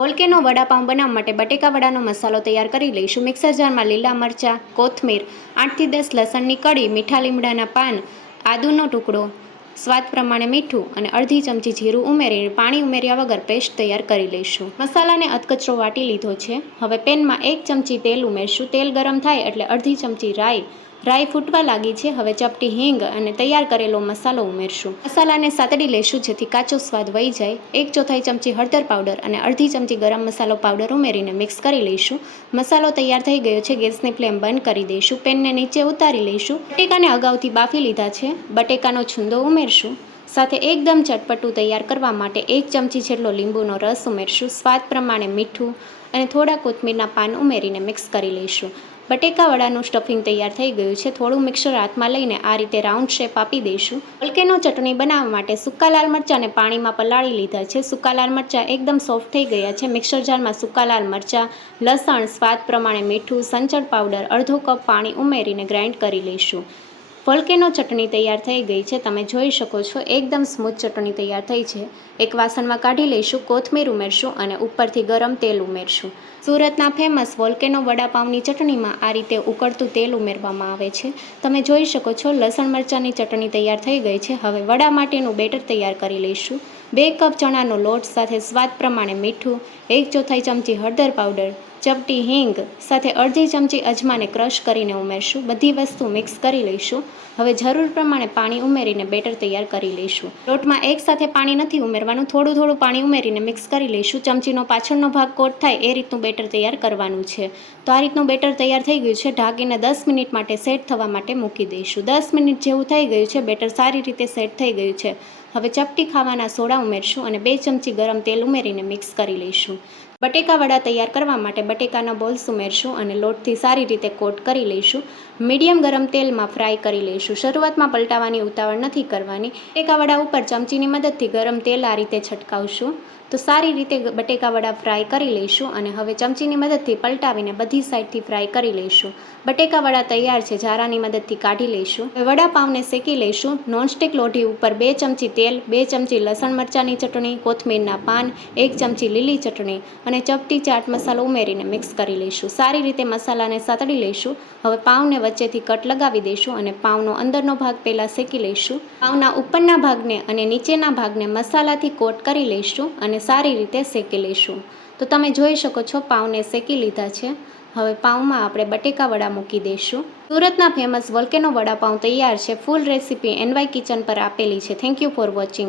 Volcano vada pav બનાવવા માટે બટેકા વડાનો મસાલો તૈયાર કરી લઈશું. મિક્સર જારમાં લીલા મરચાં, કોથમીર, 8 થી 10 લસણની કળી, મીઠા લીમડાના પાન, આદુનો ટુકડો, સ્વાદ પ્રમાણે મીઠું અને અડધી ચમચી જીરું ઉમેરીને પાણી ઉમેર્યા વગર પેસ્ટ તૈયાર કરી લઈશું. મસાલાને અધકચરો વાટી લીધો છે. હવે પેનમાં 1 ચમચી તેલ ઉમેરશું. તેલ ગરમ થાય એટલે અડધી ચમચી રાઈ ફૂટવા લાગી છે. હવે ચપટી હિંગ અને તૈયાર કરેલો મસાલો ઉમેરશું. મસાલાને સાતડી લેશું જેથી કાચો સ્વાદ વહી જાય. 1/4 ચમચી હળદર પાવડર અને અડધી ચમચી ગરમ મસાલો પાવડર ઉમેરીને મિક્સ કરી લઈશું. મસાલો તૈયાર થઈ ગયો છે. ગેસની ફ્લેમ બંધ કરી દઈશું. પેનને નીચે ઉતારી લઈશું. બટેકાને અગાઉથી બાફી લીધા છે. બટેકાનો છૂંદો ઉમેરશું. સાથે એકદમ ચટપટું તૈયાર કરવા માટે 1 ચમચી જેટલો લીંબુનો રસ ઉમેરશું. સ્વાદ પ્રમાણે મીઠું અને થોડા કોથમીરના પાન ઉમેરીને મિક્સ કરી લઈશું. બટેકા વડાનું સ્ટફિંગ તૈયાર થઈ ગયું છે. થોડું મિક્સર હાથમાં લઈને આ રીતે રાઉન્ડ શેપ આપી દઈશું. વોલ્કેનો ચટણી બનાવવા માટે સૂકા લાલ મરચાંને પાણીમાં પલાળી લીધા છે. સૂકા લાલ મરચાં એકદમ સોફ્ટ થઈ ગયા છે. મિક્સર જારમાં સૂકા લાલ મરચાં, લસણ, સ્વાદ પ્રમાણે મીઠું, સંચળ પાવડર, અડધો કપ પાણી ઉમેરીને ગ્રાઇન્ડ કરી લઈશું. વોલ્કેનો ચટણી તૈયાર થઈ ગઈ છે. તમે જોઈ શકો છો એકદમ સ્મૂથ ચટણી તૈયાર થઈ છે. એક વાસણમાં કાઢી લઈશું. કોથમીર ઉમેરશું અને ઉપરથી ગરમ તેલ ઉમેરશું. સુરતના ફેમસ વોલ્કેનો વડાપાઉંની ચટણીમાં આ રીતે ઉકળતું તેલ ઉમેરવામાં આવે છે. તમે જોઈ શકો છો લસણ મરચાંની ચટણી તૈયાર થઈ ગઈ છે. હવે વડા માટેનું બેટર તૈયાર કરી લઈશું. 2 કપ ચણાનો લોટ સાથે સ્વાદ પ્રમાણે મીઠું, 1/4 ચમચી હળદર પાવડર, ચપટી હિંગ સાથે અડધી ચમચી અજમાને ક્રશ કરીને ઉમેરશું. બધી વસ્તુ મિક્સ કરી લઈશું. હવે જરૂર પ્રમાણે પાણી ઉમેરીને બેટર તૈયાર કરી લઈશું. લોટમાં એકસાથે પાણી નથી ઉમેરવાનું, થોડું પાણી ઉમેરીને મિક્સ કરી લઈશું. ચમચીનો પાછળનો ભાગ કોટ થાય એ રીતનું બેટર તૈયાર કરવાનું છે. તો આ રીતનું બેટર તૈયાર થઈ ગયું છે. ઢાંકીને 10 મિનિટ માટે સેટ થવા માટે મૂકી દઈશું. 10 મિનિટ જેવું થઈ ગયું છે. બેટર સારી રીતે સેટ થઈ ગયું છે. હવે ચપટી ખાવાના સોડા ઉમેરશું અને 2 ચમચી ગરમ તેલ ઉમેરીને મિક્સ કરી લઈશું. બટેકા વડા તૈયાર કરવા માટે બટેકાના બોલ્સ ઉમેરશું અને લોટથી સારી રીતે કોટ કરી લઈશું. મીડિયમ ગરમ તેલમાં ફ્રાય કરી લઈશું. શરૂઆતમાં પલટાવવાની ઉતાવળ નથી કરવાની. બટેકા વડા ઉપર ચમચીની મદદથી ગરમ તેલ આ રીતે છટકાવશું તો સારી રીતે બટેકા વડા ફ્રાય કરી લઈશું અને હવે ચમચીની મદદથી પલટાવીને બધી સાઈડથી ફ્રાય કરી લઈશું. બટેકા વડા તૈયાર છે. જારાની મદદથી કાઢી લઈશું. વડાપાઉંને શેકી લઈશું. નોનસ્ટિક લોઢી ઉપર 2 ચમચી તેલ, 2 ચમચી લસણ મરચાંની ચટણી, કોથમીરના પાન, 1 ચમચી લીલી ચટણી અને ચપટી ચાટ મસાલો ઉમેરીને મિક્સ કરી લઈશું. સારી રીતે મસાલાને સાતડી લઈશું. હવે પાઉંને વચ્ચેથી કટ લગાવી દઈશું અને પાઉંનો અંદરનો ભાગ પહેલાં શેકી લઈશું. પાઉંના ઉપરના ભાગને અને નીચેના ભાગને મસાલાથી કોટ કરી લઈશું અને સારી રીતે શેકી લઈશું. તો તમે જોઈ શકો છો પાઉંને શેકી લીધા છે. હવે પાઉંમાં આપણે બટેકા વડા મૂકી દઈશું. સુરતના ફેમસ વોલ્કેનો વડાપાઉં તૈયાર છે. ફૂલ રેસીપી NY કિચન પર આપેલી છે. Thank you for watching.